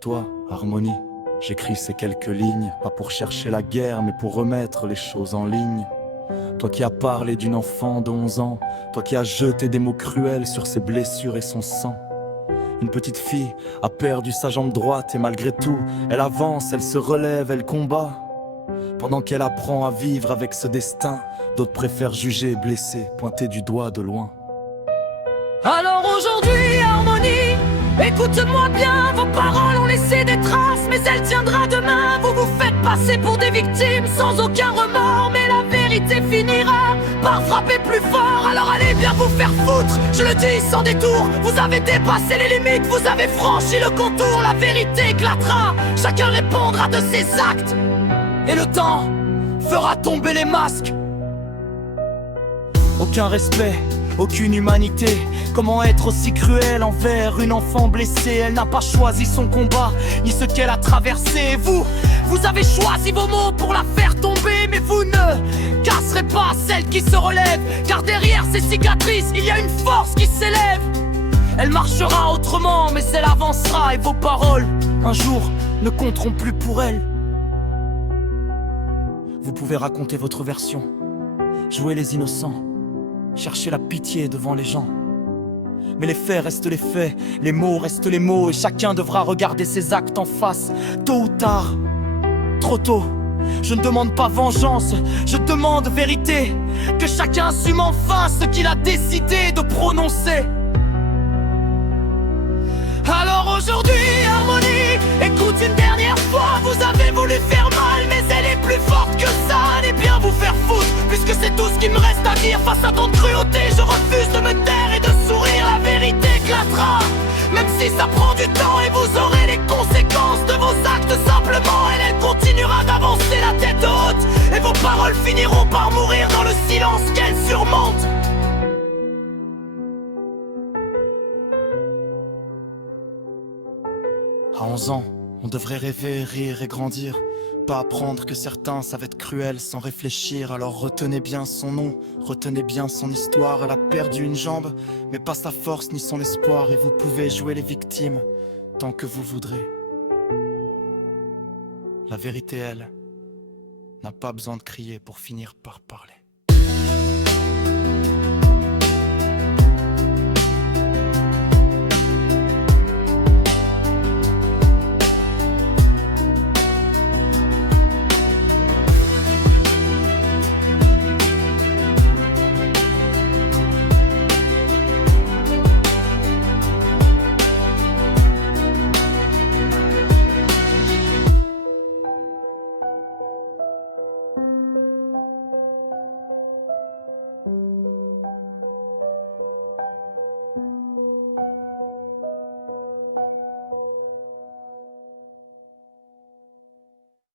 toi, Harmonie. J'écris ces quelques lignes, pas pour chercher la guerre, mais pour remettre les choses en ligne. Toi qui as parlé d'une enfant de 11 ans, toi qui as jeté des mots cruels sur ses blessures et son sang. Une petite fille a perdu sa jambe droite et malgré tout, elle avance, elle se relève, elle combat. Pendant qu'elle apprend à vivre avec ce destin, d'autres préfèrent juger, blesser, pointer du doigt de loin. Alors aujourd'hui, Harmonie, écoute-moi bien, vos paroles ont laissé des traces, mais elle tiendra demain. Vous vous faites passer pour des victimes sans aucun remords, mais la vérité finira par frapper plus fort. Alors allez bien vous faire foutre, je le dis sans détour. Vous avez dépassé les limites, vous avez franchi le contour. La vérité éclatera, chacun répondra de ses actes, et le temps fera tomber les masques. Aucun respect, aucune humanité. Comment être aussi cruel envers une enfant blessée? Elle n'a pas choisi son combat, ni ce qu'elle a traversé. Vous avez choisi vos mots pour la faire tomber, mais vous ne casserez pas celle qui se relève, car derrière ces cicatrices, il y a une force qui s'élève. Elle marchera autrement, mais elle avancera, et vos paroles, un jour, ne compteront plus pour elle. Vous pouvez raconter votre version, jouer les innocents, chercher la pitié devant les gens. Mais les faits restent les faits, les mots restent les mots, et chacun devra regarder ses actes en face. Tôt ou tard, trop tôt, je ne demande pas vengeance, je demande vérité. Que chacun assume enfin ce qu'il a décidé de prononcer. Alors aujourd'hui, Harmonie, écoute une dernière fois. Vous avez voulu faire mal, mais elle est plus forte que ça. Allez bien vous faire foutre, puisque c'est tout ce qu'il me reste à dire. Face à tant de cruauté, je refuse de me taire et de sourire. La vérité éclatera, même si ça prend du temps, et vous aurez les conséquences de vos actes simplement. Elle continuera d'avancer la tête haute, et vos paroles finiront par mourir dans le silence qu'elle surmonte. À 11 ans, on devrait rêver, rire et grandir. Pas apprendre que certains savent être cruels sans réfléchir. Alors retenez bien son nom, retenez bien son histoire. Elle a perdu une jambe, mais pas sa force ni son espoir. Et vous pouvez jouer les victimes tant que vous voudrez. La vérité, elle, n'a pas besoin de crier pour finir par parler.